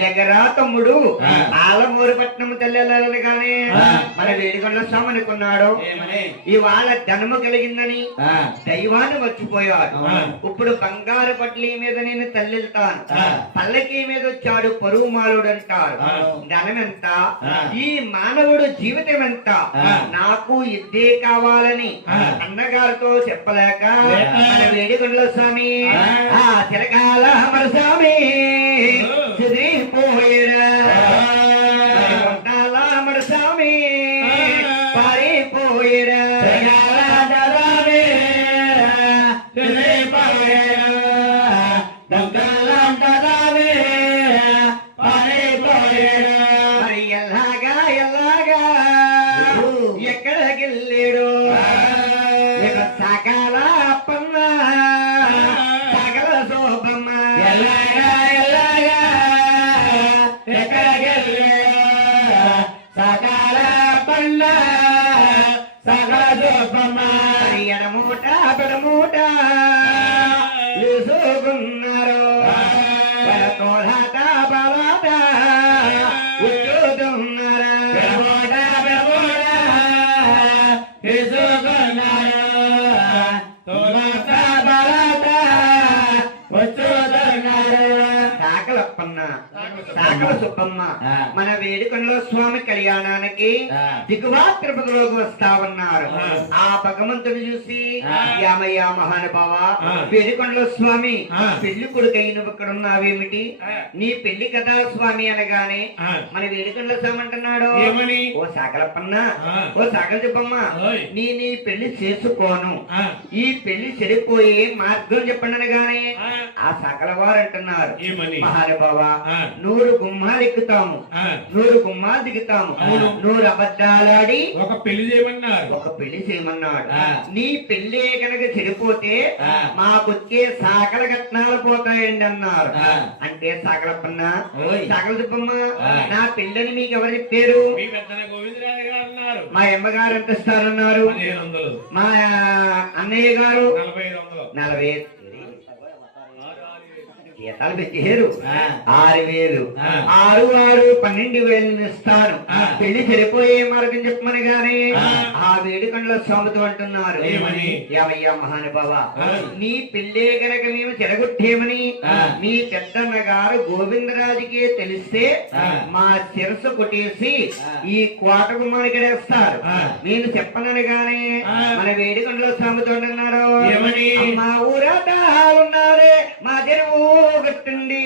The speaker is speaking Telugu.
లెగరా తమ్ముడు ఆలమూరుపట్నం తల్లి కానీ మన వేడుకల్లో స్వామి అనుకున్నాడు ఇవాళ జన్మ కలిగిందని దైవాన్ని మర్చిపోయాడు. ఇప్పుడు బంగారు పట్ల మీద నేను తల్లెళ్తాను, పల్లకి మీద వచ్చాడు పరువు మాలుడు అంటారు. ధనం ఎంత, ఈ మానవుడు జీవితం ఎంత, నాకు ఇద్దే కావాలని అన్నగారితో చెప్పలేక మన వేడుకల్లో స్వామి ఆ తిరకాల మన స్వామి పోయేడా స్వామి పారిపోయేడా ఎలాగా ఎలాగా ఎక్కడికెళ్ళాడు సకాల అప్పన్న సకల శోభమ్మ ఎడమూట పెడమూట లేసుకున్నారు తోలాట బలాట ఉచ్చుతున్నారు పెడమూట పెడమూట లేసుకున్నారు తోలాట బలాట వచ్చుతున్నారు. సాకలప్పన్న సాకల సుబ్బమ్మ మన వేడుకల్లో స్వామి కళ్యాణానికి దిగువా తిరుపతిలోకి వస్తా ఉన్నారు. ఆ భగవంతుడు చూసి యామయ్య మహానుభావ వేడుకల్లో స్వామి పెళ్లి కొడుకైన ఇక్కడ ఉన్నావేమిటి, నీ పెళ్లి కదా స్వామి అనగానే మన వేడుకల్లో స్వామి అంటున్నాడు, ఓ సాకలప్పన్న ఓ సాకల సుబ్బమ్మ నీ పెళ్లి చేసుకోను, ఈ పెళ్లి చెడిపోయే మార్గం చెప్పండి అనగానే ఆ సకల వారు అంటున్నారు, మహానుభావ 100 గుమ్మాలు ఎక్కుతాము, 100 గుమ్మాలు దిగుతాము, 100 అబద్ధాలాడి ఒక పెళ్లి చేయమన్నాడు. నీ పెళ్లి కనుక చెడిపోతే మాకొచ్చే సకల కట్నాలు పోతాయండి అన్నారు. అంటే సకలప్పన్న సకల సుబ్బమ్మ నా పెళ్ళని మీకు ఎవరు చెప్పారు, మా అమ్మగారు ఎంత ఇస్తారన్నారు, మా అన్నయ్య గారు 40 జీతాలు పెట్టారు 6,000 6 6 12,000 ఇస్తాను, పెళ్లి చెడిపోయే మార్గం చెప్పమని గాని ఆ వేడుకల్లో స్వామితో అంటున్నారు, ఏమయ్యా మహానుభావ నీ పెళ్లే గనక మేము చెడగొట్టేమని మీ పెద్దన్న గారు గోవిందరాజుకి తెలిస్తే మా శిరస్సు కొట్టేసి ఈ కోట గుమ్మానికి గడేస్తారు, నేను చెప్పనగానే మన వేడుకల్లో స్వామితో అంటున్నారు, మా ఊరాటాలున్నారే మా చెరువు గట్టండి